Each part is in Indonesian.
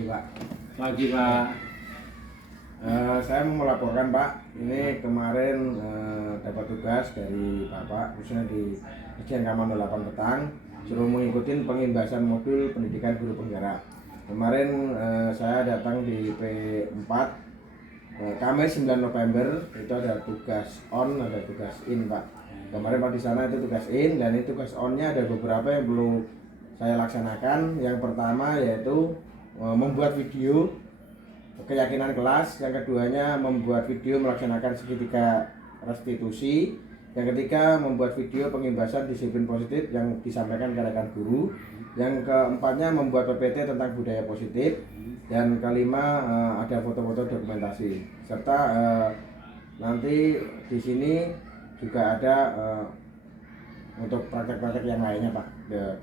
pagi Pak. Pagi Pak. Saya mau melaporkan Pak, ini kemarin dapat tugas dari Bapak, khususnya di SDN Kamal 08 Petang, suruh mengikuti pengimbasan modul pendidikan guru penggerak. Kemarin saya datang di P4, Kamis 9 November, itu ada tugas on, ada tugas in Pak. Kemarin Pak di sana itu tugas in, dan itu tugas onnya ada beberapa yang belum saya laksanakan. Yang pertama yaitu membuat video keyakinan kelas, yang keduanya membuat video melaksanakan segitiga restitusi, yang ketiga membuat video pengimbasan disiplin positif yang disampaikan ke rekan guru, yang keempatnya membuat PPT tentang budaya positif, dan kelima ada foto-foto dokumentasi, serta nanti di sini juga ada untuk praktek-praktek yang lainnya Pak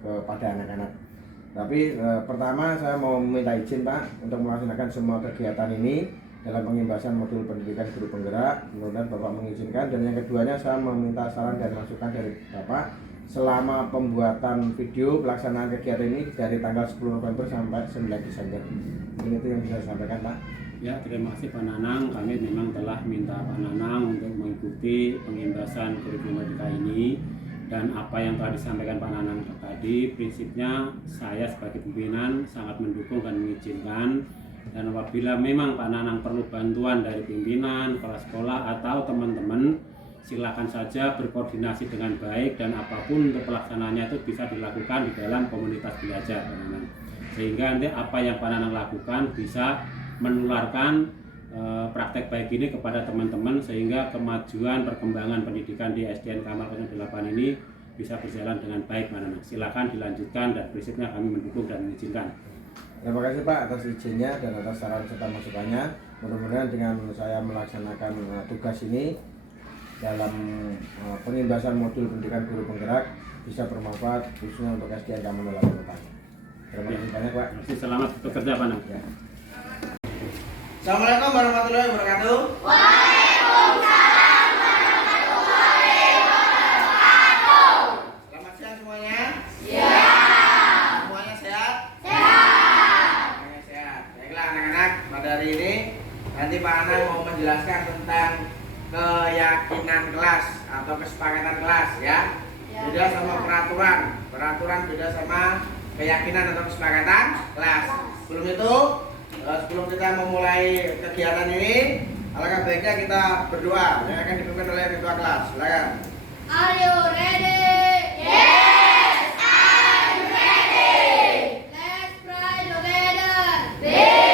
kepada anak-anak. Tapi pertama saya mau meminta izin Pak untuk melaksanakan semua kegiatan ini dalam pengimbasan modul pendidikan guru penggerak. Mudah-mudahan Bapak mengizinkan. Dan yang keduanya saya meminta saran dan masukan dari Bapak selama pembuatan video pelaksanaan kegiatan ini dari tanggal 10 November sampai 9 Desember. Mungkin itu yang bisa saya sampaikan Pak. Ya, terima kasih Pak Nanang. Kami memang telah minta Pak Nanang untuk mengikuti pengimbasan kurikulum merdeka ini. Dan apa yang telah disampaikan Pak Nanang tadi, prinsipnya saya sebagai pimpinan sangat mendukung dan mengizinkan. Dan apabila memang Pak Nanang perlu bantuan dari pimpinan, kepala sekolah atau teman-teman, silakan saja berkoordinasi dengan baik, dan apapun untuk pelaksanaannya itu bisa dilakukan di dalam komunitas belajar Pak Nanang. Sehingga nanti apa yang Pak Nanang lakukan bisa menularkan praktek baik ini kepada teman-teman, sehingga kemajuan perkembangan pendidikan di SDN Kamal 08 ini bisa berjalan dengan baik. Silakan dilanjutkan, dan prinsipnya kami mendukung dan mengizinkan. Terima kasih Pak atas izinnya dan atas saran serta masukannya. Mudah-mudahan dengan saya melaksanakan tugas ini dalam pengimbasan modul pendidikan guru penggerak bisa bermanfaat khususnya untuk SDN Kamal 08. Terima kasih banyak Pak. Selamat bekerja Pak Nanang. Ya. Assalamualaikum warahmatullahi wabarakatuh. Waalaikumsalam warahmatullahi wabarakatuh. Selamat siang semuanya. Ya. Semuanya sehat? Sehat. Semuanya sehat. Baiklah anak-anak, pada hari ini nanti Pak Anang mau menjelaskan tentang keyakinan kelas atau kesepakatan kelas ya. Beda sama peraturan. Peraturan beda sama keyakinan atau kesepakatan kelas. Sebelum kita memulai kegiatan ini, alangkah baiknya kita berdoa yang akan dipimpin oleh ketua kelas. Silakan. Are you ready? Yes, I'm ready. Let's pray together. Bismillahirrahmanirrahim.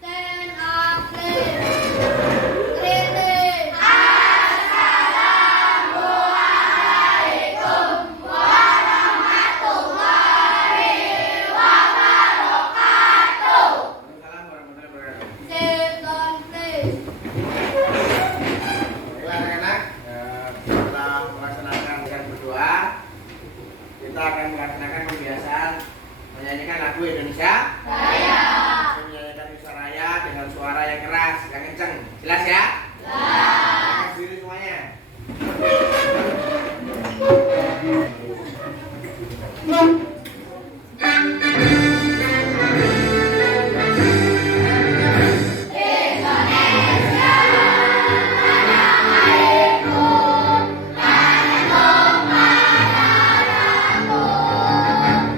Stand up, please. Greeting. Assalamualaikum warahmatullahi wabarakatuh. Waalaikumsalam warahmatullahi wabarakatuh. Sit down, please. Baiklah anak-anak, setelah melaksanakan dengan berdoa, kita akan melaksanakan kebiasaan menyanyikan lagu Indonesia Raya. Kita menyanyikan Indonesia Raya dengan suara yang keras, yang kencang. Jelas ya? Jelas. Diri semuanya. Indonesia, tanahku, tanahku,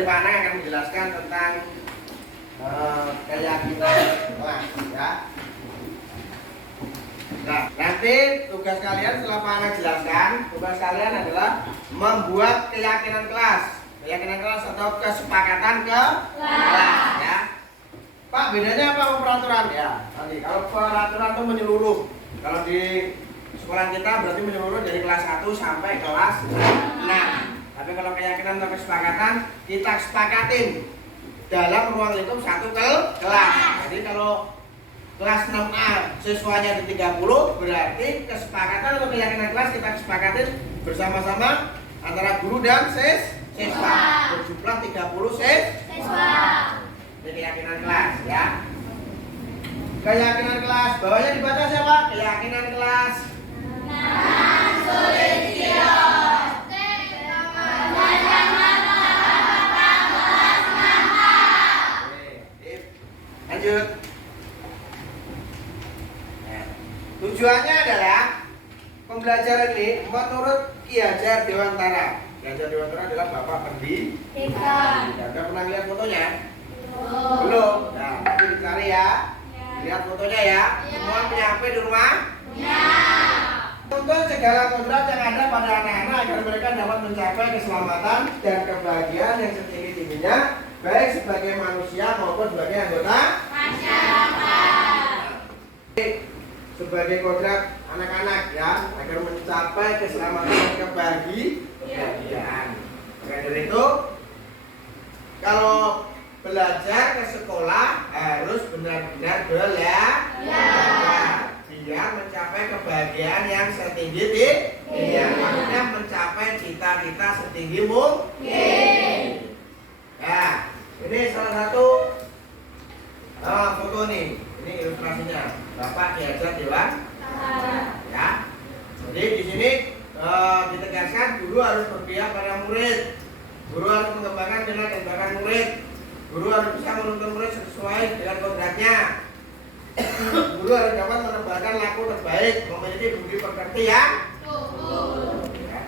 Nanti Pak Anang akan menjelaskan tentang keyakinan kelas ya. Nah, nanti tugas kalian setelah Pak Anang jelaskan, tugas kalian adalah membuat keyakinan kelas. Keyakinan kelas atau kesepakatan ke kelas ya. Pak, bedanya apa sama peraturan ya? Nanti kalau peraturan itu menyeluruh. Kalau di sekolah kita berarti menyeluruh dari kelas 1 sampai kelas 6. Tapi kalau keyakinan atau kesepakatan, kita sepakatin dalam ruang lingkup satu kelas. Jadi kalau kelas 6A siswanya di 30, berarti kesepakatan atau keyakinan kelas kita kesepakatin bersama-sama antara guru dan siswa. Berjumlah 30 siswa. Ini keyakinan kelas ya. Keyakinan kelas, bawahnya dibaca siapa? Keyakinan kelas. Lanjut. Nah, tujuannya adalah pembelajaran ini menurut Ki Hajar Dewantara. Ki Hajar Dewantara adalah bapak pendidikan. Anda pernah lihat fotonya? Belum. Nah, nanti dicari ya. Lihat fotonya ya. Semua punya HP di rumah? Untuk segala kodrat yang ada pada anak-anak agar mereka dapat mencapai keselamatan dan kebahagiaan yang setinggi-tingginya, baik sebagai manusia maupun sebagai anggota masyarakat. Sebagai kodrat anak-anak ya, agar mencapai keselamatan dan kebahagiaan. Maka dari itu, kalau belajar ke sekolah harus benar-benar belajar biar mencapai kebahagiaan yang setinggi-tingginya. Maksudnya mencapai cita-cita setinggi mungkin. Nah, ini salah satu foto nih. Ini ilustrasinya Bapak Ki Hajar Dewantara. Ya. Jadi di sini ditegaskan guru harus berpihak pada murid. Guru harus mengembangkan minat dan bakat murid. Guru harus bisa menuntun murid sesuai dengan kodratnya. Guru harus dapat menebarkan laku terbaik, memiliki budi pekerti yang ya.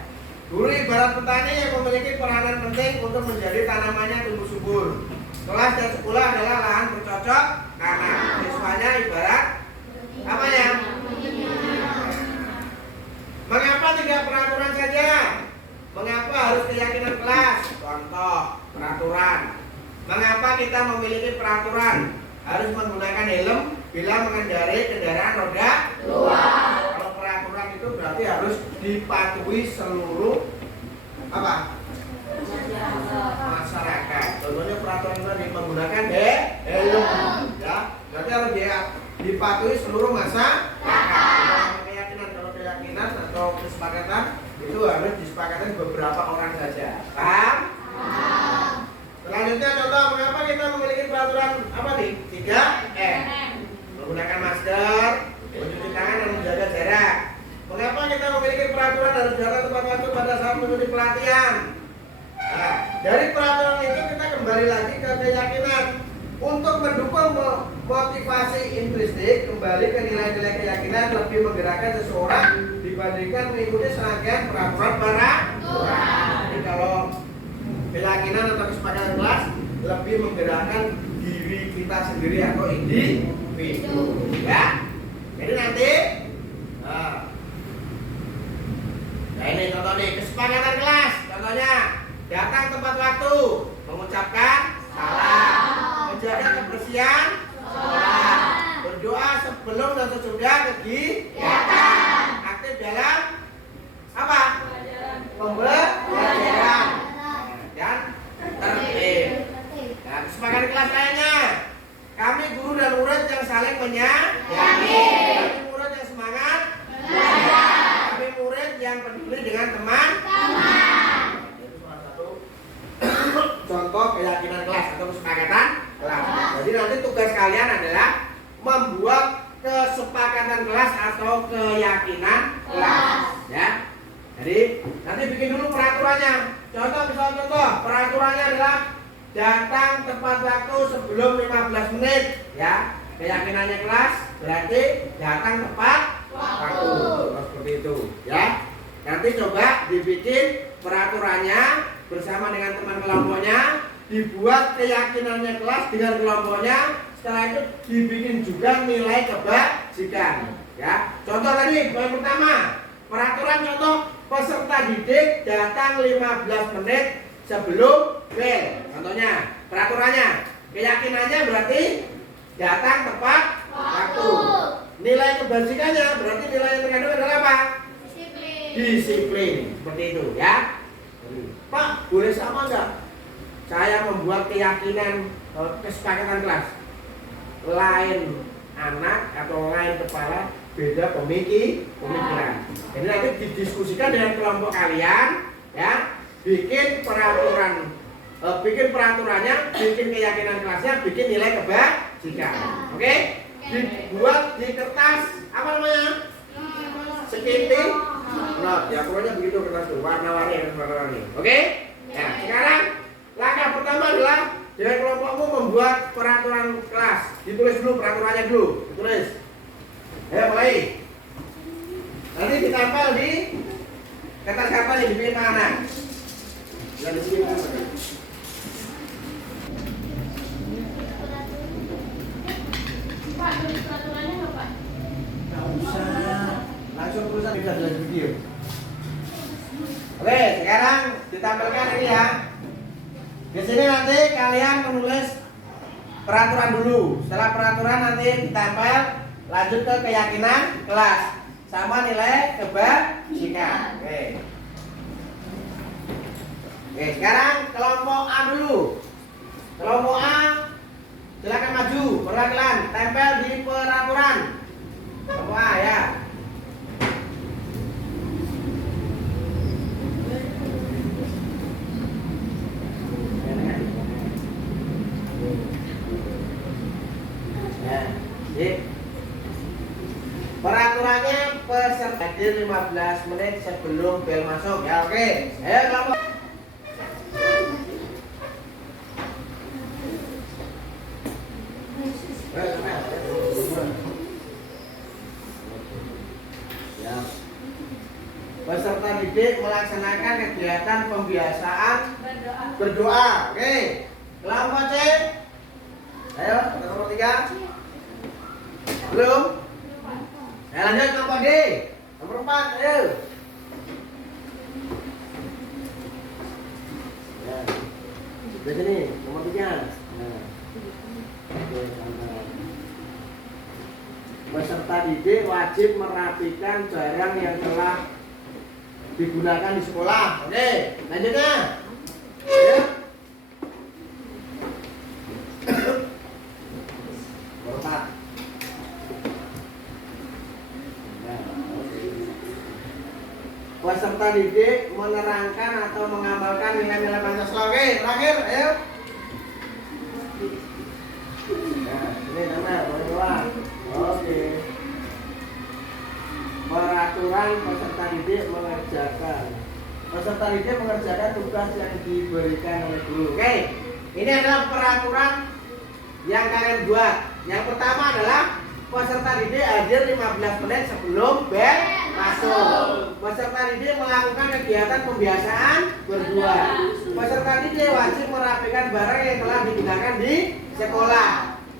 Guru ibarat petani yang memiliki peranan penting untuk menjadi tanamannya tumbuh subur. Kelas dan sekolah adalah lahan bercocok tanam. Siswanya ibarat apa ya? Mengapa tidak peraturan saja? Mengapa harus keyakinan kelas? Contoh peraturan. Mengapa kita memiliki peraturan? Harus menggunakan helm bila mengendarai kendaraan roda 2. Kalau peraturan itu berarti harus dipatuhi seluruh apa? Masyarakat. Contohnya peraturan tadi menggunakan helm, ya. Berarti harus dipatuhi seluruh masyarakat. Kalau keyakinan atau kesepakatan itu harus disepakati beberapa orang saja. Paham? Selanjutnya contoh mengapa kita memiliki peraturan apa nih? 3M. Menggunakan masker, mencuci tangan dan menjaga jarak. Mengapa kita memiliki peraturan harus datang tepat waktu pada saat mengikuti pelatihan? Nah, dari peraturan itu kita kembali lagi ke keyakinan. Untuk mendukung motivasi intrinsik, kembali ke nilai-nilai keyakinan lebih menggerakkan seseorang dibandingkan mengikuti serangkaian peraturan peraturan. Jadi kalau keyakinan atau kesepakatan kelas lebih menggerakkan diri kita sendiri atau individu, ya. Jadi nanti, nah ini contoh nih kesepakatan kelas. Contohnya datang tepat waktu, mengucapkan salam, menjaga kebersihan sekolah, berdoa sebelum dan sesudah kegiatan, aktif dalam apa? Pembelajaran dan tertib. Nah, kesepakatan kelas lainnya, kami guru dan murid yang saling menyayangi, kami murid yang semangat belajar, kami murid yang peduli dengan teman-teman. Itu salah satu contoh keyakinan kelas atau kesepakatan kelas. Jadi nanti tugas kalian adalah membuat kesepakatan kelas atau keyakinan kelas, ya. Jadi nanti bikin dulu peraturannya. Contoh peraturannya adalah datang tepat waktu sebelum 15 menit, ya. Keyakinannya kelas berarti datang tepat waktu. Seperti itu, ya. Nanti coba dibikin peraturannya bersama dengan teman kelompoknya, dibuat keyakinannya kelas dengan kelompoknya. Setelah itu dibikin juga nilai kebajikan. Ya, contoh tadi poin pertama, peraturan contoh peserta didik datang 15 menit sebelum bel. Contohnya, peraturannya, keyakinannya berarti datang tepat waktu. Nilai kebajikannya berarti nilai yang terkandung adalah apa? Disiplin. Disiplin. Seperti itu ya. Pak, boleh sama enggak? Saya membuat keyakinan kesepakatan kelas. Lain anak atau lain kepala beda pemikiran. Jadi nanti didiskusikan dengan kelompok kalian, ya, bikin peraturannya, bikin keyakinan kelasnya, bikin nilai kebajikan. Oke? Dibuat di kertas apa namanya? Skipping. Nah, ya pokoknya begitu kertas itu, warna-warni. Oke? Ya, sekarang langkah pertama adalah dengan kelompokmu membuat peraturan kelas. Ditulis dulu peraturannya dulu, ditulis. Ayo mulai. Nanti ditempel di kertas apa yang dibikin mana? Yang di sini. Pak, tulis peraturannya nggak, Pak? Nggak usah. Langsung tulisan bisa jelas video. Oke, sekarang ditampilkan ini ya. Di sini nanti kalian menulis peraturan dulu. Setelah peraturan nanti ditempel, lanjut ke keyakinan kelas sama nilai kebajikan. Oke. Oke, sekarang kelompok A dulu. Kelompok A silakan maju, perwakilan tempel di peraturan. Kelompok A ya. Peraturannya peserta hadir 15 menit sebelum bel masuk. Ya oke. Ayo kelompok. Ya. Peserta didik melaksanakan kegiatan pembiasaan berdoa. Oke. Kelompok C. Ayo, nomor 3. Belum? Ayo lanjut kelompok D. Nomor 4, ayo. Ya. Di sini, nomor 3. Nah. Oke, santai. Peserta didik wajib merapikan barang yang telah digunakan di sekolah. Oke, lanjutnya. Ya. Peserta didik menerangkan atau mengamalkan nilai-nilai Pancasila. Oke, terakhir, ayo. Nah, ini nama bawah. Oke. Peraturan peserta didik mengerjakan. Peserta didik mengerjakan tugas yang diberikan oleh guru. Oke, ini adalah peraturan yang kalian buat. Yang pertama adalah peserta didik hadir 15 menit sebelum bel masuk. Peserta didik melakukan kegiatan pembiasaan berdua. Peserta didik wajib merapikan barang yang telah digunakan di sekolah.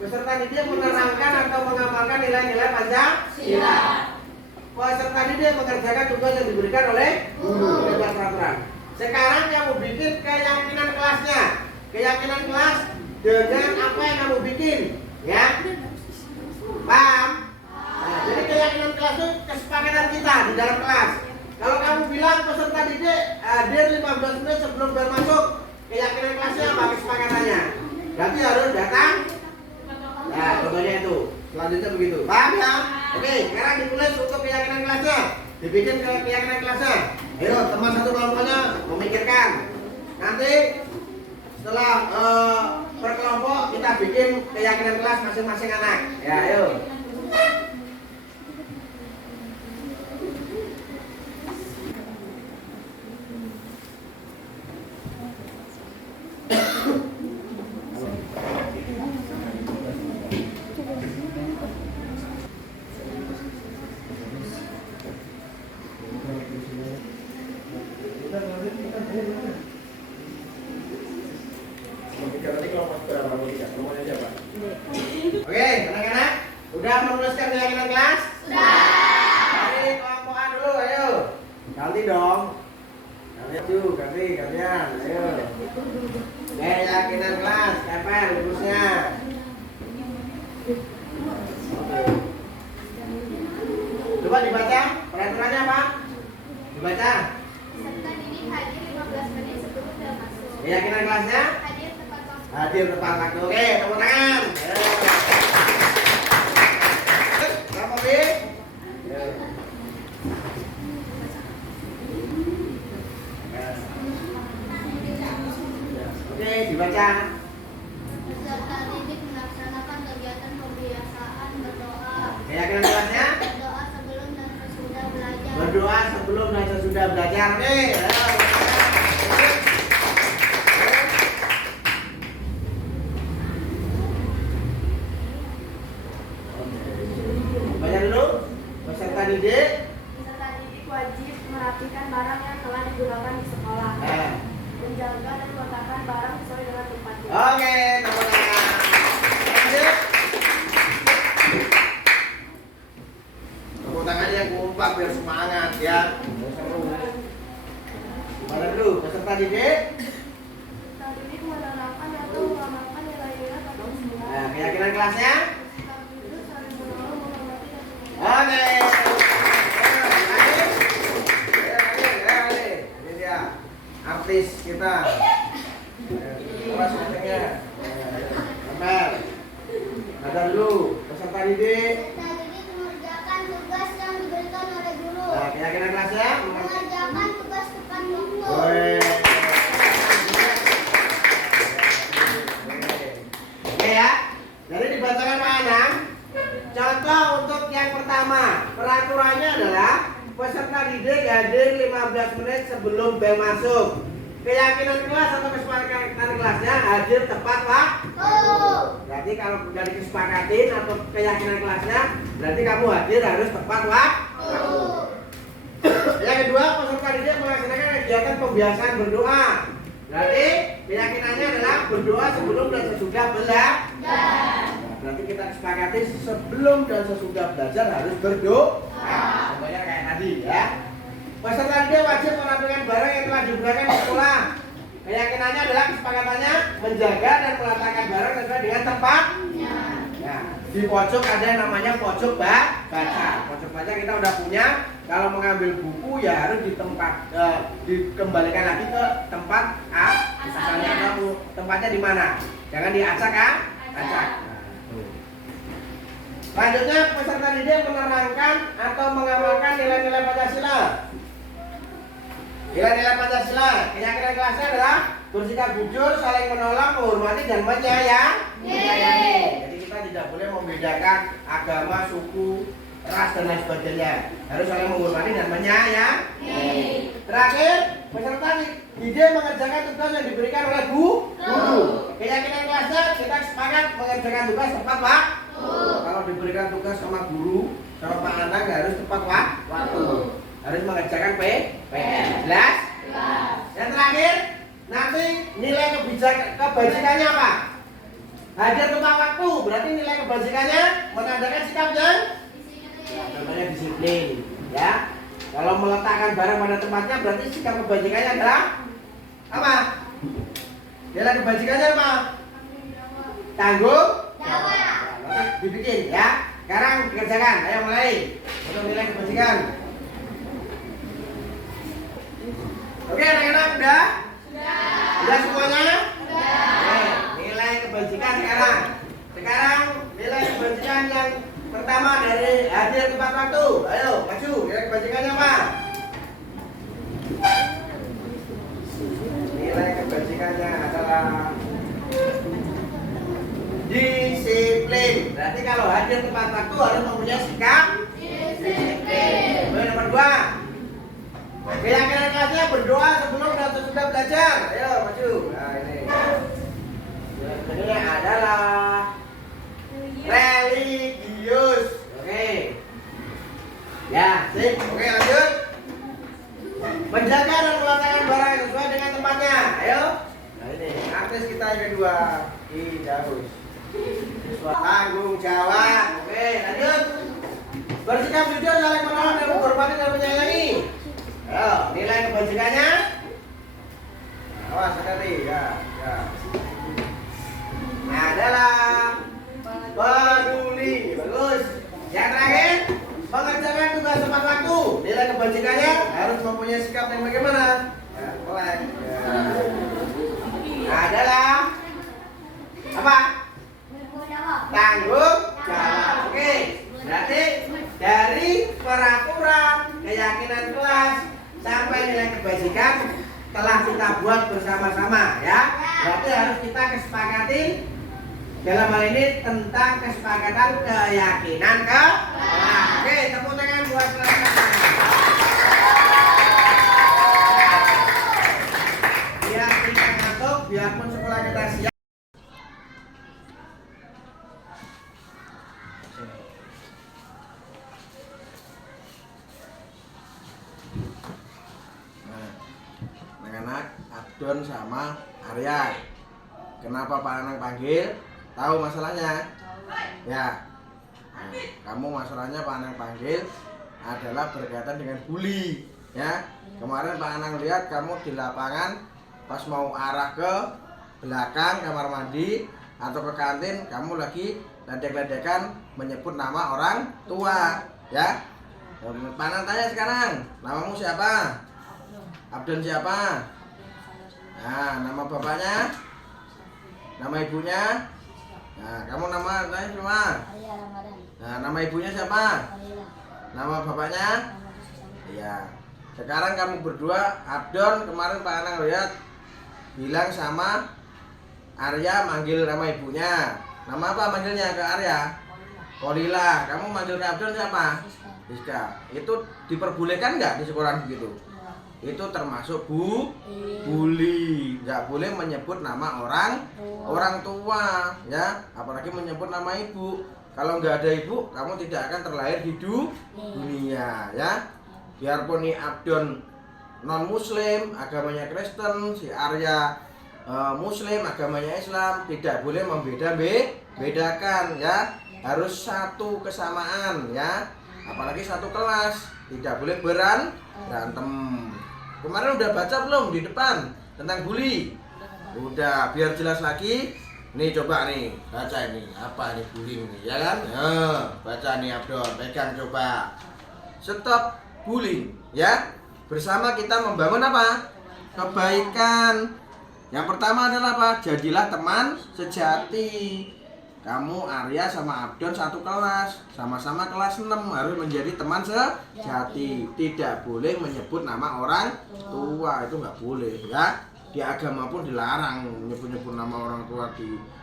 Peserta didik menerangkan atau mengamalkan nilai-nilai Pancasila. Peserta didik mengerjakan tugas yang diberikan oleh guru. Ini peraturan. Sekarang kamu bikin keyakinan kelasnya. Keyakinan kelas dengan apa yang kamu bikin, ya? Paham? Nah, jadi keyakinan kelas itu kesepakatan kita di dalam kelas. Kalau kamu bilang peserta didik hadir 15 menit sebelum bel masuk, keyakinan kelasnya apa kesepakatannya? Berarti harus datang. Nah, contohnya itu. Selanjutnya begitu. Paham ya? Oke, sekarang ditulis untuk keyakinan kelasnya. Dibikin keyakinan kelasnya. Ayo, teman satu kelompoknya memikirkan. Nanti setelah per kelompok kita bikin keyakinan kelas masing-masing anak. Ya, ayo. menuliskan keyakinan kelas? Sudah. Dari kelompok A dulu, ayo. Ganti dong. Gantian, ayo. Keyakinan kelas, kapan rumusnya? Coba dibaca, peraturannya apa? Dibaca. Peserta didik hadir 15 menit sebelum bel masuk. Keyakinan kelasnya? Hadir tepat waktu. Hadir tepat waktu. Oke, tepuk tangan. Berapa B? Oke, dibaca. Peserta didik melaksanakan kegiatan pembiasaan berdoa. Keyakinan kelasnya? Berdoa sebelum dan sesudah belajar. Berdoa sebelum dan sesudah belajar. Oke, ayo. Baca dulu. Peserta didik. Peserta didik wajib merapikan barang yang telah digunakan di sekolah, menjaga dan meletakkan barang sesuai dengan tempatnya. Oke, tepuk tangan. Lanjut. Tepuk tangannya yang kompak biar semangat ya. Seru. Baca dulu. Peserta didik. Peserta didik menerapkan atau mengamalkan nilai-nilai Pancasila. Nah, keyakinan kelasnya? Sikap jujur, saling menolong, menghormati, dan Oke. seterusnya. Ini dia artis kita. Coba syutingnya. Sabar. Ada dulu peserta didik. Peserta didik mengerjakan tugas yang diberikan oleh guru. Nah, keyakinan kelasnya? Mengerjakan tugas tepat waktu. Oke. Oke ya. Jadi dibacakan Pak Anang. Contoh untuk yang pertama, peraturannya adalah peserta didik hadir 15 menit sebelum bel masuk. Keyakinan kelas atau kesepakatan kelasnya hadir tepat waktu. Berarti kalau sudah disepakatin atau keyakinan kelasnya, berarti kamu hadir harus tepat waktu. Yang kedua, peserta didik melaksanakan kegiatan pembiasaan berdoa. Berarti keyakinannya adalah berdoa sebelum dan sesudah belajar. Berarti kita sepakati sebelum dan sesudah belajar harus berdoa. Contohnya kayak tadi ya. Peserta didik wajib merapikan barang yang telah digunakan di sekolah. Keyakinannya adalah kesepakatannya menjaga dan meletakkan barang sesuai dengan tempat. Nah, di pojok ada yang namanya pojok baca. Pojok baca kita udah punya. Kalau mengambil buku ya harus di tempat dikembalikan lagi ke tempat asalnya. Kamu tempatnya di mana? Jangan diacak kan? Acak. Selanjutnya peserta didik menerangkan atau mengamalkan nilai-nilai Pancasila. Nilai-nilai Pancasila, keyakinan kelasnya adalah bersikap jujur, saling menolong, menghormati dan menyayangi. Jadi kita tidak boleh membedakan agama, suku, ras dan lain sebagainya. Harus saling menghormati dan menyayangi. Terakhir, peserta didik mengerjakan tugas yang diberikan oleh guru. Keyakinan kelasnya kita sepakat mengerjakan tugas tepat waktu. Kalau diberikan tugas sama guru, sama Pak Anang harus tepat waktu. Harus mengerjakan PR. Jelas? Yang terakhir, nanti nilai kebajikannya apa? Hadir tepat waktu, berarti nilai kebajikannya menandakan sikap dan contohnya disiplin, ya. Kalau meletakkan barang pada tempatnya berarti sikap kebajikannya adalah apa? Nilai kebajikannya apa? Tanggung jawab. Dibikin ya. Sekarang dikerjakan. Ayo mulai. Untuk nilai kebajikan. Oke, anak-anak udah? Sudah semuanya? Oke, nilai kebajikan sekarang. Sekarang nilai kebajikan yang pertama dari hadir tepat waktu. Ayo, maju. Nilai kebajikannya apa? Nilai kebajikannya adalah disiplin. Berarti kalau hadir tepat waktu harus mempunyai sikap disiplin. Nomor 2. Keyakinan kelasnya berdoa sebelum dan sesudah belajar. Ayo maju. Nah ini. Ini adalah religius. Oke. Ya, sip. Oke, lanjut. Menjaga dan meletakkan barang yang sesuai dengan tempatnya. Ayo. Nah ini artis kita yang kedua, Idarus. Tanggung jawab. Oke, lanjut. Bersikap jujur, saling menolong dan menghormati dan menyayangi. Ayo, nilai kebajikannya. Awas sekali, ya. Adalah peduli. Bagus. Yang terakhir, mengerjakan tugas tepat waktu. Nilai kebajikannya harus mempunyai sikap yang bagaimana? Ya, mulai. Ya. Adalah apa? Tanggung jawab. Oke. Berarti dari peraturan, keyakinan kelas sampai nilai kebajikan telah kita buat bersama-sama, ya. Berarti harus kita kesepakati dalam hal ini tentang kesepakatan keyakinan kelas. Oke, tepuk tangan buat kelas. Biar kita ngantuk, biarpun sekolah kita siap. Anak-anak, Abdon sama Arya. Kenapa Pak Anang panggil? Tahu masalahnya? Ya. Nah, kamu masalahnya Pak Anang panggil adalah berkaitan dengan bully, ya. Kemarin Pak Anang lihat kamu di lapangan pas mau arah ke belakang kamar mandi atau ke kantin, kamu lagi ledek-ledekan menyebut nama orang tua, ya. Pak Anang tanya sekarang, namamu siapa? Abdon siapa? Nah, nama bapaknya? Nama ibunya? Nah, kamu nama siapa? Nah, nama ibunya siapa? Nama bapaknya? Iya. Sekarang kamu berdua, Abdon kemarin Pak Anang lihat bilang sama Arya manggil nama ibunya. Nama apa manggilnya ke Arya? Kolila. Kamu manggil ke Abdon siapa? Rizka. Itu diperbolehkan nggak di sekolah begitu? Itu termasuk bully. Nggak boleh menyebut nama orang tua, ya, apalagi menyebut nama ibu. Kalau nggak ada ibu, kamu tidak akan terlahir di dunia, ya. Biarpun nih Abdon non muslim, agamanya Kristen, si Arya muslim, agamanya Islam, tidak boleh bedakan, ya. Harus satu kesamaan, ya. Apalagi satu kelas, tidak boleh berantem. Kemarin udah baca belum di depan tentang bully? Udah, biar jelas lagi. Nih coba nih, baca ini. Apa ini bullying nih, ya kan? Baca nih Abdon, pegang coba. Stop bullying, ya. Bersama kita membangun apa? Kebaikan. Yang pertama adalah apa? Jadilah teman sejati. Kamu Arya sama Abdon satu kelas, sama-sama kelas 6, harus menjadi teman sejati. Tidak boleh menyebut nama orang tua, itu nggak boleh, ya. Di agama pun dilarang nyebut-nyebut nama orang tua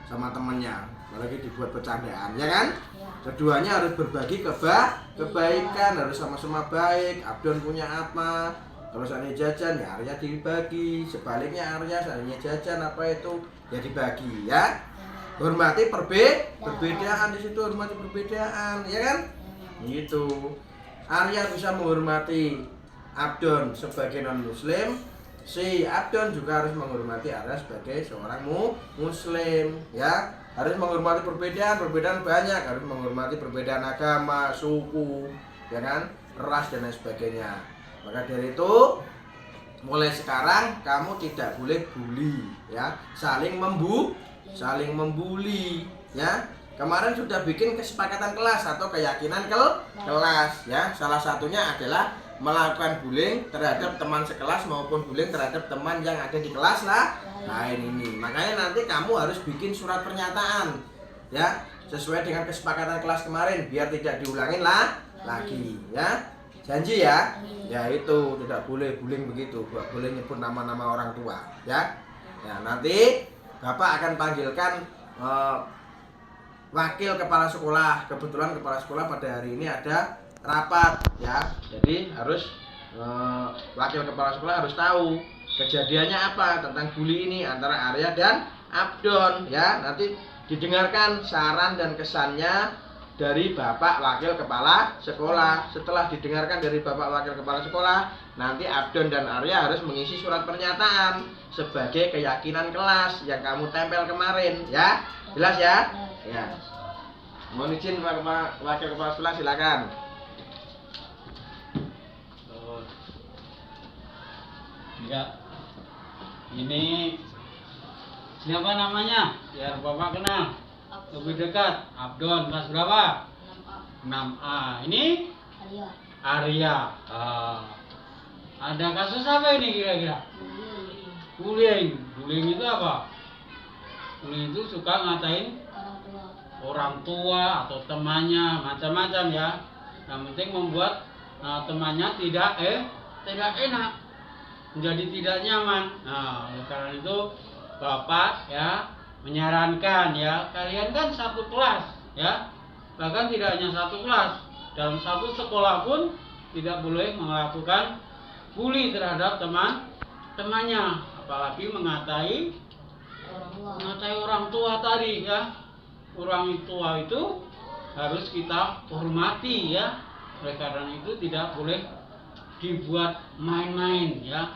sama temennya, apalagi dibuat bercandaan, ya kan? Keduanya harus berbagi kebaikan, harus sama-sama baik. Abdon punya apa? Kalau seandainya jajan, ya Arya dibagi. Sebaliknya Arya seandainya jajan apa itu, ya dibagi, ya. Hormati perbedaan di situ, hormati perbedaan, ya kan? Gitu. Arya bisa menghormati Abdon sebagai non muslim, si Abdon juga harus menghormati Arya sebagai seorang muslim, ya. Harus menghormati perbedaan banyak, harus menghormati perbedaan agama, suku, ya kan? Ras dan lain sebagainya. Maka dari itu, mulai sekarang kamu tidak boleh bully, ya. Saling membuli, ya. Kemarin sudah bikin kesepakatan kelas atau keyakinan kelas, ya. Salah satunya adalah melakukan bullying terhadap teman sekelas maupun bullying terhadap teman yang ada di kelas lain ini. Makanya nanti kamu harus bikin surat pernyataan, ya, sesuai dengan kesepakatan kelas kemarin biar tidak diulangin lagi, ya. Janji ya. Ya itu tidak boleh bullying begitu, tidak boleh nyebut nama-nama orang tua, ya. Ya nanti Bapak akan panggilkan wakil kepala sekolah. Kebetulan kepala sekolah pada hari ini ada rapat, ya. Jadi harus wakil kepala sekolah harus tahu kejadiannya apa tentang bully ini antara Arya dan Abdon, ya. Nanti didengarkan saran dan kesannya dari Bapak Wakil Kepala Sekolah. Setelah didengarkan dari Bapak Wakil Kepala Sekolah, nanti Abdon dan Arya harus mengisi surat pernyataan sebagai keyakinan kelas yang kamu tempel kemarin, ya. Jelas ya? Ya. Mohon izin Pak Wakil Kepala Sekolah, silakan. Ya, ini siapa namanya? Biar Bapak kenal. Lebih dekat. Abdon, kelas berapa? 6A. Ini? Arya. Ada kasus apa ini kira-kira? Bullying. Bullying itu apa? Bullying itu suka ngatain orang tua atau temannya, macam-macam ya. Yang penting membuat temannya tidak enak, menjadi tidak nyaman. Nah, oleh karena itu Bapak ya menyarankan ya, kalian kan satu kelas ya, bahkan tidak hanya satu kelas, dalam satu sekolah pun tidak boleh melakukan bully terhadap temannya, apalagi mengatai orang tua tadi ya. Orang tua itu harus kita hormati ya. Oleh karena itu tidak boleh dibuat main-main ya,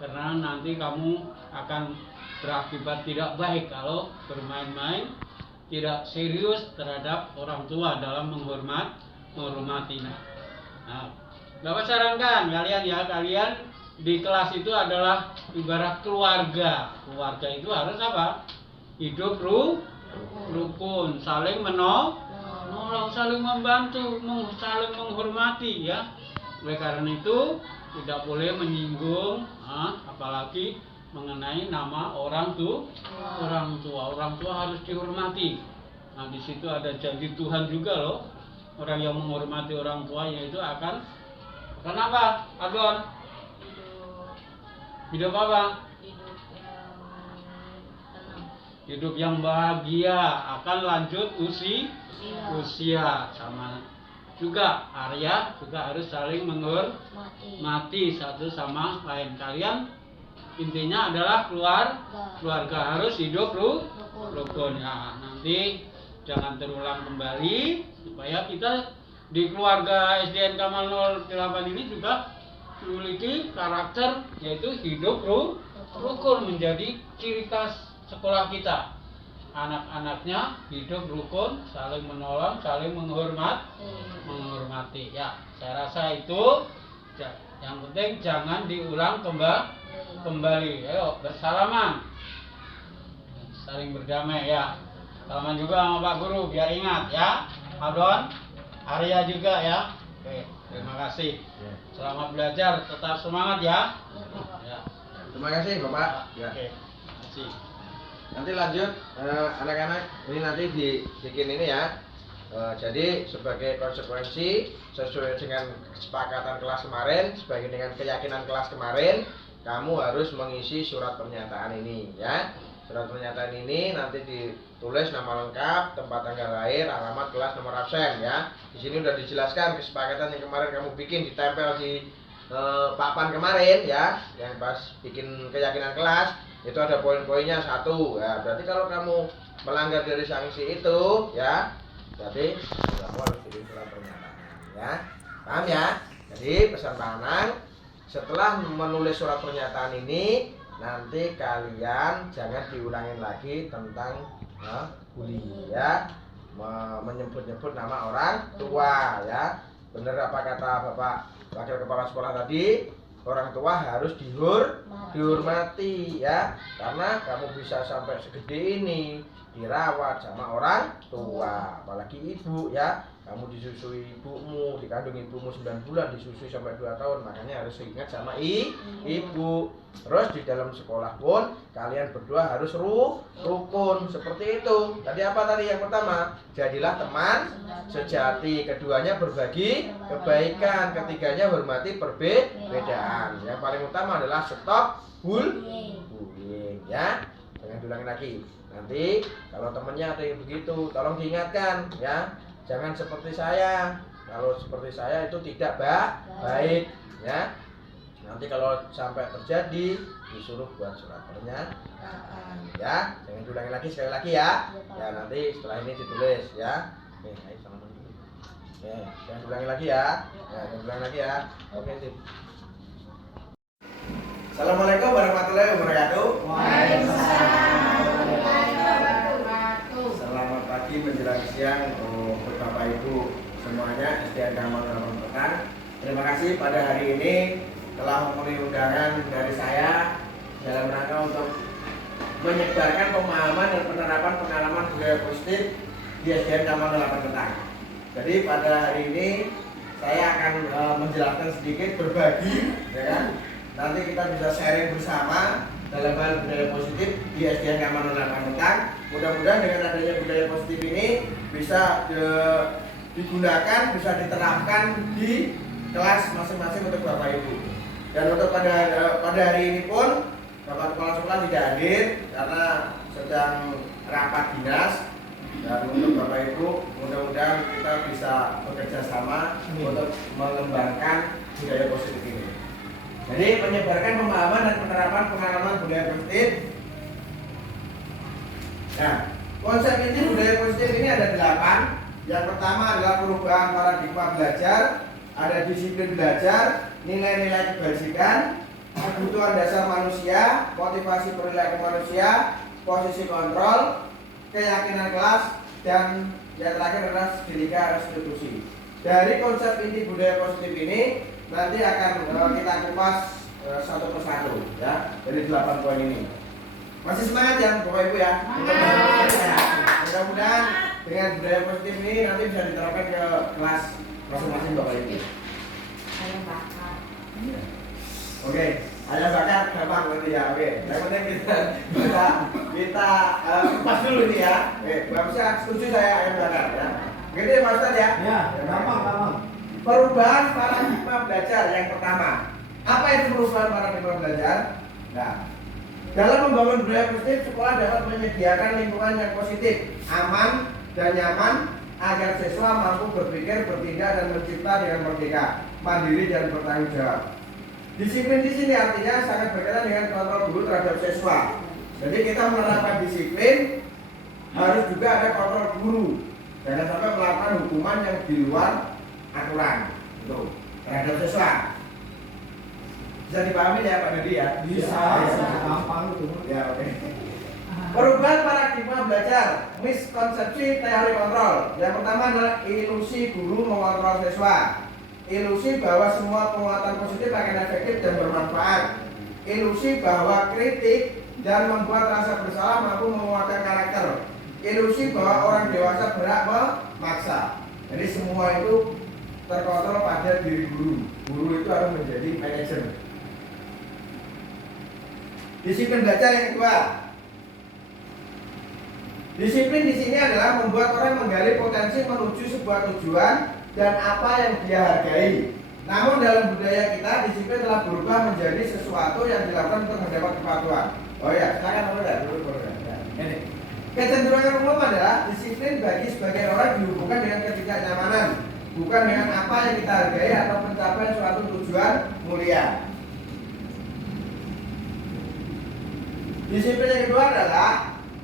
karena nanti kamu akan berakibat tidak baik kalau bermain-main, tidak serius terhadap orang tua dalam menghormati. Nah, Bapak sarankan kalian ya, kalian di kelas itu adalah ibarat keluarga. Keluarga itu harus apa? Hidup rukun, saling menolong, saling membantu, saling menghormati ya. Oleh karena itu tidak boleh menyinggung, apalagi mengenai nama orang tua. Orang tua harus dihormati. Nah, di situ ada janji Tuhan juga loh. Orang yang menghormati orang tua yaitu akan apa? Adon? Hidup apa? Hidup yang bahagia, akan lanjut usia. Sama juga Arya juga harus saling menghormati satu sama lain. Kalian intinya adalah keluarga harus hidup rukun ya. Nanti jangan terulang kembali, supaya kita di keluarga SDN Kamal 08 ini juga memiliki karakter yaitu hidup rukun, menjadi ciri khas sekolah kita. Anak-anaknya hidup rukun, saling menolong, saling menghormati ya. Saya rasa itu yang penting, jangan diulang kembali. Ayo bersalaman, saling berdamai ya. Salaman juga sama Pak Guru biar ingat ya. Adon, Arya juga ya. Oke, terima kasih. Selamat belajar, tetap semangat ya. Terima kasih Bapak. Ya. Oke, terima kasih. Nanti lanjut anak-anak, ini nanti dibikin ini ya. Jadi sebagai konsekuensi sesuai dengan kesepakatan kelas kemarin, sebagai dengan keyakinan kelas kemarin, kamu harus mengisi surat pernyataan ini ya. Surat pernyataan ini nanti ditulis nama lengkap, tempat tanggal lahir, alamat, kelas, nomor absen ya. Di sini udah dijelaskan kesepakatan yang kemarin kamu bikin, ditempel di papan kemarin ya, yang pas bikin keyakinan kelas. Itu ada poin-poinnya 1 ya. Berarti kalau kamu melanggar dari sanksi itu ya, berarti kamu harus bikin surat pernyataan ya. Paham ya? Jadi pesan Pak Anang, setelah menulis surat pernyataan ini, nanti kalian jangan diulangin lagi tentang bully ya, menyebut-nyebut nama orang tua ya. Bener apa kata Bapak Wakil Kepala Sekolah tadi, orang tua harus dihormati ya, karena kamu bisa sampai segede ini dirawat sama orang tua, apalagi ibu ya. Kamu disusui ibumu, dikandung ibumu 9 bulan, disusui sampai 2 tahun, makanya harus ingat sama ibu. Terus di dalam sekolah pun kalian berdua harus rukun seperti itu. Tadi apa tadi yang pertama? Jadilah teman sejati. Keduanya berbagi kebaikan. Ketiganya hormati perbedaan. Yang paling utama adalah stop bullying ya. Jangan diulangi lagi. Nanti kalau temennya ada yang begitu, tolong diingatkan ya. Jangan seperti saya. Kalau seperti saya itu tidak baik ya. Nanti kalau sampai terjadi, disuruh buat surat pernyataan ya. Jangan diulangi lagi, sekali lagi ya. Ya nanti setelah ini ditulis ya. Oke, ayo sama dulu. Oke, jangan diulangi lagi ya. Ya, jangan diulangi lagi ya. Oke, sip. Assalamualaikum warahmatullahi wabarakatuh. Waalaikumsalam warahmatullahi wabarakatuh. siang untuk Bapak Ibu semuanya SDN Kamal 8 Petang. Terima kasih pada hari ini telah memenuhi undangan dari saya dalam rangka untuk menyebarkan pemahaman dan penerapan pengalaman budaya positif di SDN Kamal 8 Petang. Jadi pada hari ini saya akan menjelaskan sedikit, berbagi, ya kan? Nanti kita bisa sharing bersama dalam hal budaya positif di SDN Kamal 8 Petang. Mudah-mudahan dengan adanya budaya positif ini bisa digunakan, bisa diterapkan di kelas masing-masing untuk Bapak Ibu. Dan untuk pada hari ini pun Bapak Kepala Sekolah tidak hadir karena sedang rapat dinas. Dan untuk Bapak Ibu, mudah-mudahan kita bisa bekerja sama untuk mengembangkan budaya positif ini. Jadi menyebarkan pemahaman dan penerapan pengalaman budaya positif. Nah, konsep inti budaya positif ini ada 8. Yang pertama adalah perubahan paradigma belajar, ada disiplin belajar, nilai-nilai kebajikan, kebutuhan dasar manusia, motivasi perilaku manusia, posisi kontrol, keyakinan kelas, dan yang terakhir adalah dinamika restitusi. Dari konsep inti budaya positif ini nanti akan kita kupas satu persatu ya, dari 8 poin ini. Masih semangat ya Bapak Ibu ya? Mudah-mudahan dengan budaya positif ini nanti bisa diterapkan ke kelas masing-masing Bapak Ibu. Ayam bakar. Oke, ayam bakar gampang nanti ya. Oke, yang penting kita kupas dulu ini ya. Oke, Bapak setuju saya ayam bakar ya. Begitu ya Pak Ustadz ya? Ya, gampang. Perubahan paradigma belajar yang pertama. Apa itu perubahan paradigma belajar? Nah, dalam membangun budaya positif, sekolah dapat menyediakan lingkungan yang positif, aman dan nyaman agar siswa mampu berpikir, bertindak dan mencipta dengan merdeka, mandiri dan bertanggung jawab. Disiplin di sini artinya sangat berkaitan dengan kontrol guru terhadap siswa. Jadi kita menerapkan disiplin, harus juga ada kontrol guru. Jangan sampai melakukan hukuman yang di luar aturan itu terhadap siswa. Bisa dipahami ya Pak Dodi ya? Bisa. Gampang itu. Ya, oke. Perubahan paradigma belajar, miskonsepsi teori kontrol. Yang pertama adalah ilusi guru mengontrol siswa. Ilusi bahwa semua penguatan positif akan efektif dan bermanfaat. Ilusi bahwa kritik dan membuat rasa bersalah mampu menguatkan karakter. Ilusi bahwa orang dewasa berhak memaksa. Jadi semua itu terkontrol pada diri guru. Guru itu harus menjadi manajer. Disiplin belajar yang kedua. Disiplin di sini adalah membuat orang menggali potensi menuju sebuah tujuan dan apa yang dia hargai. Namun dalam budaya kita, disiplin telah berubah menjadi sesuatu yang dilakukan untuk mendapat kepatuhan. Oh ya, silakan dulu. Ini. Kecenderungan umum adalah disiplin bagi sebagian orang dihubungkan dengan ketidaknyamanan, bukan dengan apa yang kita hargai atau pencapaian suatu tujuan mulia. Disiplin yang kedua adalah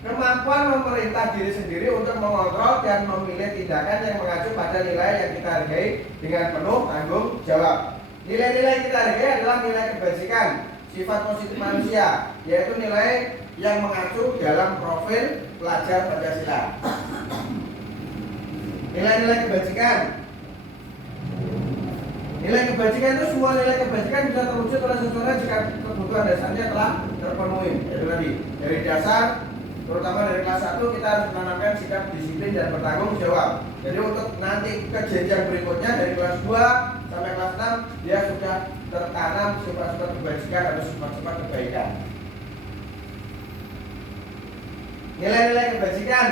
kemampuan memerintah diri sendiri untuk mengontrol dan memilih tindakan yang mengacu pada nilai yang kita hargai dengan penuh tanggung jawab. Nilai-nilai yang kita hargai adalah nilai kebajikan, sifat positif manusia, yaitu nilai yang mengacu dalam profil pelajar Pancasila. Nilai-nilai kebajikan. Nilai kebajikan itu semua nilai kebajikan bisa terwujud oleh seseorang jika kebutuhan dasarnya telah terpenuhi. Itu tadi dari dasar, terutama dari kelas 1 kita harus menanamkan sikap disiplin dan bertanggung jawab. Jadi untuk nanti ke jenjang berikutnya dari kelas 2 sampai kelas 6 dia sudah tertanam sifat-sifat kebajikan atau sifat-sifat kebaikan. Nilai-nilai kebajikan,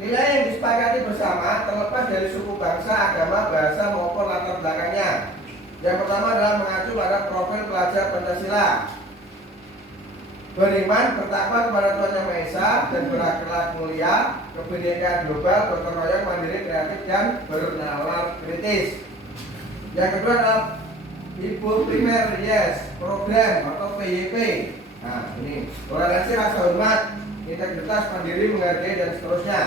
nilai yang disepakati bersama terlepas dari suku, bangsa, agama, bahasa maupun latar belakangnya. Yang pertama adalah mengacu pada profil pelajar Pancasila. Beriman, bertakwa kepada Tuhan Yang Maha Esa dan berakhlak mulia, kebinekaan global, gotong royong, mandiri, kreatif dan bernalar kritis. Yang kedua adalah Ibu Primer Yes program atau PYP. Nah ini toleransi, rasa hormat, integritas, mandiri, menghargai dan seterusnya.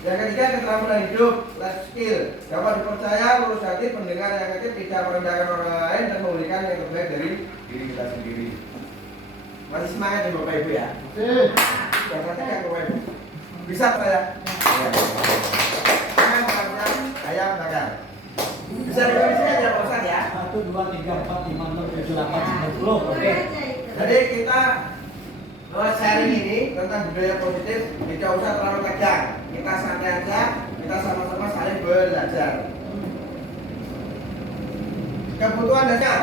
Yang ketiga keterampilan hidup, life skill, dapat dipercaya, lurus hati, pendengar yang aktif, tidak merendahkan orang lain dan memberikan yang terbaik dari diri kita sendiri. Masih semangat ya Bapak Ibu ya? Yang ketiga Bapak Ibu bisa saya? Ya. ayam bakar. Bisa dituliskan ya Pak Ustadz ya. 1, 2, 3, 4, 5, 6, 7, 8, 9, 10. Oke. Jadi kita sharing ini tentang budaya positif tidak usah terlalu tegang. Kita santai aja, kita sama-sama saling belajar. Kebutuhan dasar.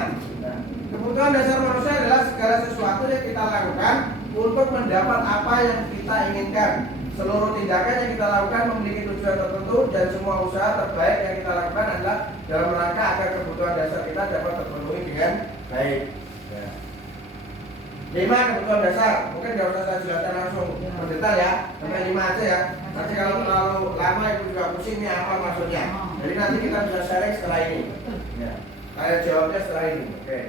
Kebutuhan dasar manusia adalah segala sesuatu yang kita lakukan untuk mendapat apa yang kita inginkan. Seluruh tindakan yang kita lakukan memiliki tujuan tertentu dan semua usaha terbaik yang kita lakukan adalah dalam rangka agar kebutuhan dasar kita dapat terpenuhi dengan baik. 5 kebutuhan dasar, mungkin tidak usah saya jelaskan langsung mendetail ya, sampai 5 aja ya. Nanti kalau terlalu lama itu juga pusing nih apa maksudnya. Jadi nanti kita bisa sharing setelah ini. Ya. Saya jawabnya setelah ini. Oke.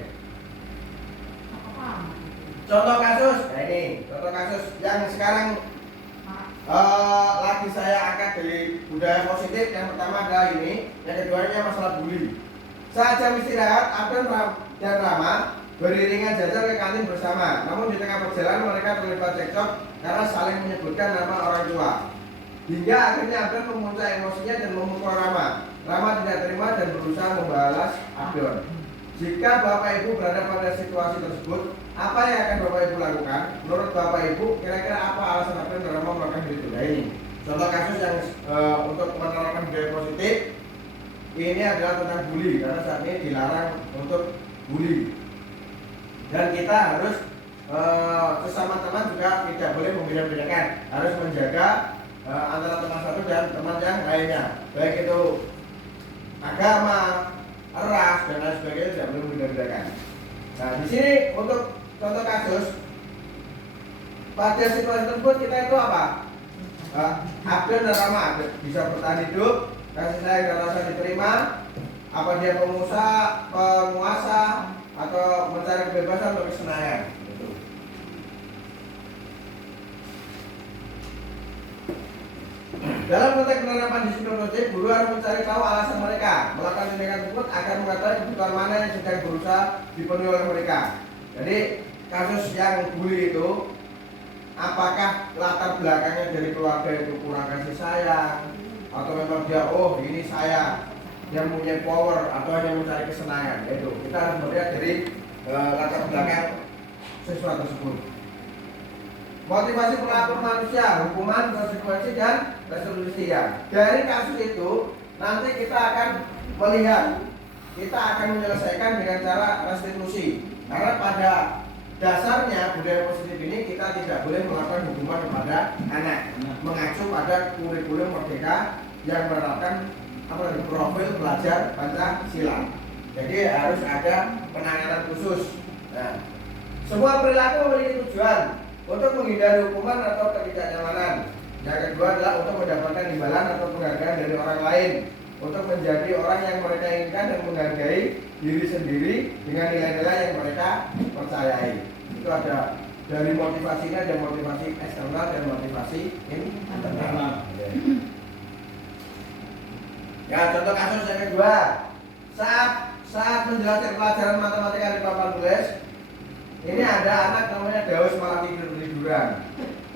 Contoh kasus, nah ini contoh kasus yang sekarang lagi saya angkat dari budaya positif. Yang pertama adalah ini, yang keduanya masalah bully. Saat jam istirahat, Abdul dan Rama beriringan jajar ke kantin bersama. Namun di tengah perjalanan mereka terlibat cekcok karena saling menyebutkan nama orang tua. Hingga akhirnya Abdul memuncak emosinya dan memukul Rama. Rama tidak terima dan berusaha membalas Abdul. Jika Bapak Ibu berada pada situasi tersebut, apa yang akan Bapak Ibu lakukan? Menurut Bapak Ibu, kira-kira apa alasan Abdul dan Rama melakukan hal itu? Nah ini contoh kasus yang untuk menerapkan budaya positif. Ini adalah tentang bully karena saat ini dilarang untuk bully. Dan kita harus sesama teman juga tidak boleh membeda-bedakan, harus menjaga antara teman satu dan teman yang lainnya, baik itu agama, ras dan lain sebagainya tidak boleh membeda-bedakan. Nah di sini untuk contoh kasus pada situasi tersebut kita itu apa? Abdul dan Rama bisa bertahan hidup, kasih sayang dan rasa diterima. Apa dia penguasa atau mencari kebebasan atau kesenangan. Dalam konteks penerapan disiplin positif, guru harus mencari tahu alasan mereka melakukan tindakan tersebut agar mengetahui kebutuhan mana yang sedang berusaha dipenuhi oleh mereka. Jadi kasus yang bully itu, apakah latar belakangnya dari keluarga itu kurang kasih sayang, atau memang dia ini saya yang punya power atau hanya mencari kesenangan. Itu kita harus melihat dari latar belakang siswa tersebut. Motivasi pelaku manusia, hukuman, konsekuensi dan resolusi ya. Dari kasus itu nanti kita akan melihat, kita akan menyelesaikan dengan cara restitusi. Karena pada dasarnya budaya positif ini kita tidak boleh melakukan hukuman kepada anak, mengacu pada kurikulum merdeka yang menerapkan profil pelajar Pancasila. Jadi harus ada penanganan khusus. Nah, semua perilaku memiliki tujuan untuk menghindari hukuman atau ketidaknyamanan. Yang kedua adalah untuk mendapatkan imbalan atau penghargaan dari orang lain, untuk menjadi orang yang mereka inginkan dan menghargai diri sendiri dengan nilai-nilai yang mereka percayai. Itu ada dari motivasinya, ada motivasi eksternal dan motivasi internal. Ya, contoh kasus yang kedua, saat menjelaskan pelajaran matematika di papan tulis, ini ada anak namanya Daus malah tidur-tiduran.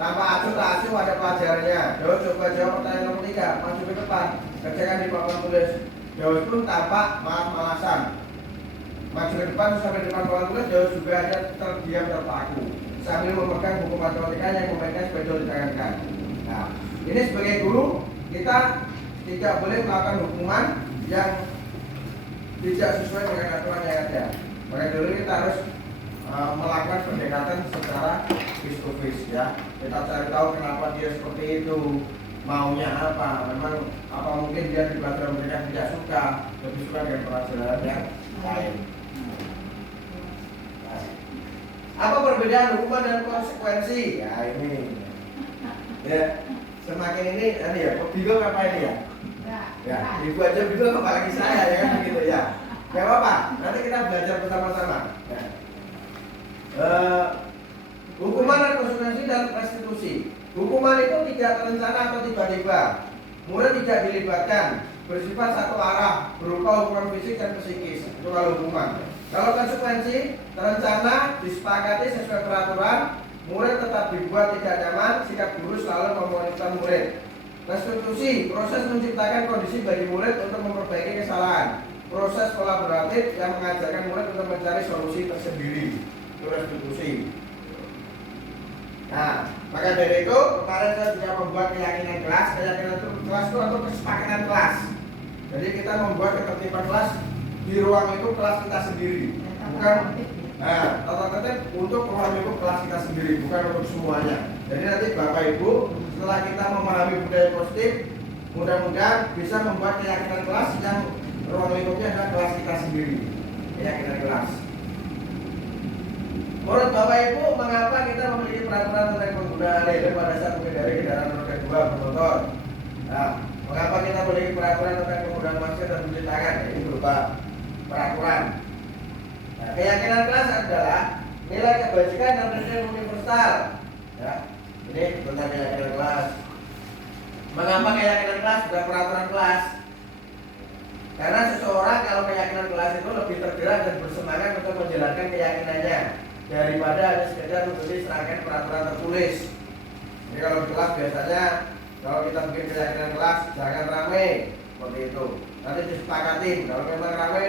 Tanpa acuh tak acuh ada pelajarannya. Daus coba jawab pertanyaan nomor 3, maju ke depan, kerjakan di papan tulis. Daus pun tampak malas-malasan. Maju ke depan sampai depan papan tulis, Daus juga ada terdiam terpaku sambil memegang buku matematika yang memainkan spidol di tangan. Nah, ini sebagai guru kita tidak boleh melakukan hukuman yang tidak sesuai dengan aturan yang ada. Maka dulu kita harus melakukan pendekatan secara face to face ya. Kita cari tahu kenapa dia seperti itu, maunya apa. Memang apa mungkin dia di pelajaran mereka tidak suka, lebih suka dengan pelajaran yang lain. Nah, apa perbedaan hukuman dan konsekuensi? Ya ini. Ya, semakin ini ya, bingung apa ini ya? Ya, ibu aja bingung apalagi saya ya kan begitu ya. Gak apa-apa, nanti kita belajar bersama-sama. Ya. Hukuman dan konsekuensi dan restitusi. Hukuman itu tidak terencana atau tiba-tiba. Murid tidak dilibatkan, bersifat satu arah, berupa hukuman fisik dan psikis. Itu kalau hukuman. Kalau konsekuensi, terencana, disepakati sesuai peraturan, murid tetap dibuat tidak nyaman, sikap guru selalu memonitor murid. Restitusi, proses menciptakan kondisi bagi murid untuk memperbaiki kesalahan. Proses kolaboratif yang mengajarkan murid untuk mencari solusi tersendiri. Itu restitusi. Nah, maka dari itu kemarin saya juga membuat keyakinan kelas. Keyakinan kelas itu atau kesepakatan kelas. Jadi kita membuat ketertiban kelas di ruang itu kelas kita sendiri, bukan tata tertib untuk ruang itu kelas kita sendiri, bukan untuk semuanya. Jadi nanti Bapak Ibu setelah kita memahami budaya positif, mudah-mudahan bisa membuat keyakinan kelas yang ruang lingkupnya adalah kelas kita sendiri, keyakinan kelas. Menurut Bapak Ibu, mengapa kita memiliki peraturan tentang penggunaan helm pada saat mengendari kendaraan roda 2 bermotor? Nah, mengapa kita memiliki peraturan tentang penggunaan masker dan mencuci tangan? Ini berupa peraturan. Nah, keyakinan kelas adalah nilai kebajikan dan prinsip universal. Ya, ini tentang keyakinan kelas. Mengapa keyakinan kelas bukan peraturan kelas? Karena seseorang kalau keyakinan kelas itu lebih tergerak dan bersemangat untuk menjalankan keyakinannya daripada hanya sekedar menulis serangkaian peraturan tertulis. Jadi kalau di kelas biasanya kalau kita bikin keyakinan kelas jangan ramai seperti itu. Nanti disepakatin kalau memang ramai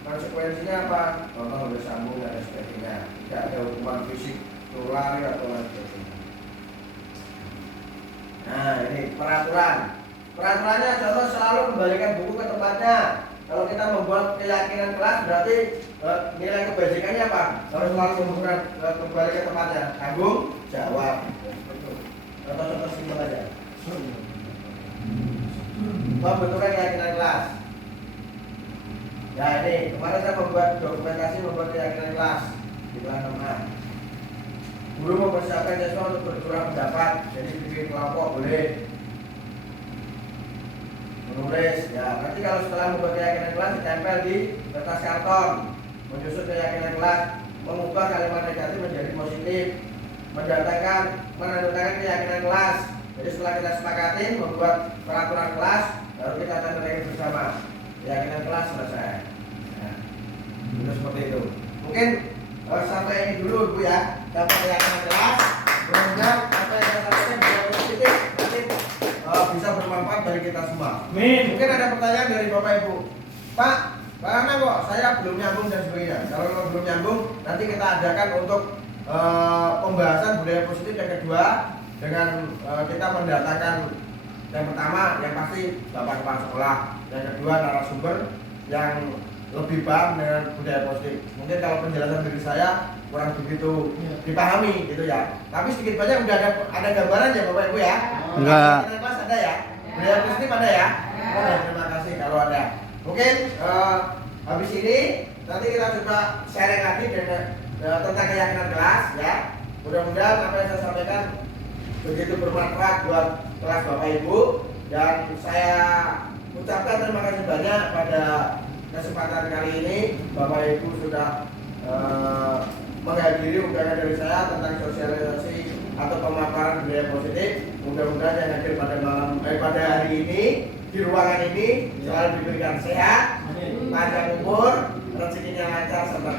konsekuensinya apa? Contoh bersambung dan sebagainya. Tidak ada hukuman fisik, tular atau lain sebagainya. Nah ini peraturan. Peraturannya contoh selalu kembalikan buku ke tempatnya. Kalau kita membuat keyakinan kelas berarti nilai kebajikannya apa? Harus selalu kembali ke tempatnya. Tanggung jawab. Contoh-contoh simpel aja. Pembentukan keyakinan kelas. Nah ini kemarin saya membuat dokumentasi membuat keyakinan kelas di kelas 6. Guru mempersiapkan siswa untuk bercurah pendapat. Jadi bikin kelompok boleh. Menulis, ya nanti kalau setelah membuat keyakinan kelas ditempel di kertas karton, menyusun keyakinan kelas, mengubah kalimat negatif menjadi positif, menandatangan keyakinan kelas. Jadi setelah kita sepakati membuat peraturan kelas, baru kita akan menilai bersama keyakinan kelas selesai. Nah, itu seperti itu. Mungkin sampai ini dulu Bu ya, sampai keyakinan kelas. Mudah-mudahan apa yang saya sampaikan bisa positif, nanti bisa bermanfaat bagi kita semua. Mungkin ada pertanyaan dari Bapak Ibu. Pak, karena kok saya belum nyambung dan sebagainya. Kalau belum nyambung, nanti kita adakan untuk pembahasan budaya positif yang kedua dengan kita mendatangkan yang pertama yang pasti Bapak Kepala Sekolah, yang kedua narasumber yang lebih paham dengan budaya positif. Mungkin kalau penjelasan dari saya kurang begitu dipahami gitu ya. Tapi sedikit banyak udah ada gambaran ya Bapak Ibu ya. Enggak. Kelas ada ya. Budaya positif ada ya. Oke, terima kasih kalau ada. Mungkin habis ini nanti kita coba sharing lagi dengan tentang keyakinan kelas ya. Mudah-mudahan apa yang saya sampaikan begitu bermanfaat buat kelas Bapak Ibu, dan saya ucapkan terima kasih banyak pada kesempatan kali ini. Bapak Ibu sudah menghadiri undangan dari saya tentang sosialisasi atau pemaparan budaya positif. Mudah-mudahan yang hadir pada hari ini di ruangan ini selalu diberikan sehat, panjang umur, rezekinya lancar serta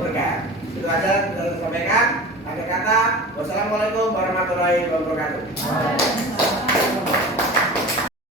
berkah. Itu aja yang bisa saya sampaikan. Akhir kata, wassalamualaikum warahmatullahi wabarakatuh.